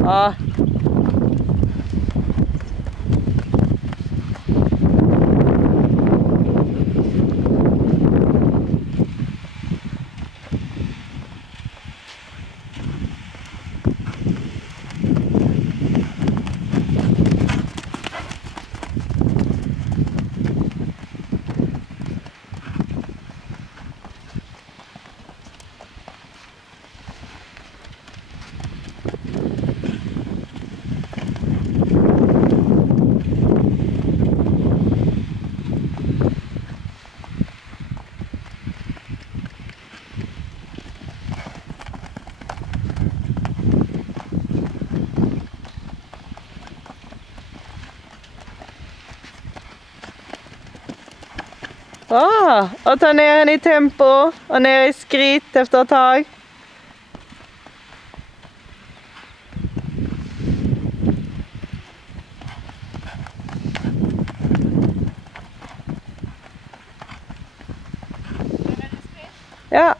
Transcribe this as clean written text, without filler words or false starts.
Ja. Och ta ner den i tempo och ner i skritt efter ett tag. Ja.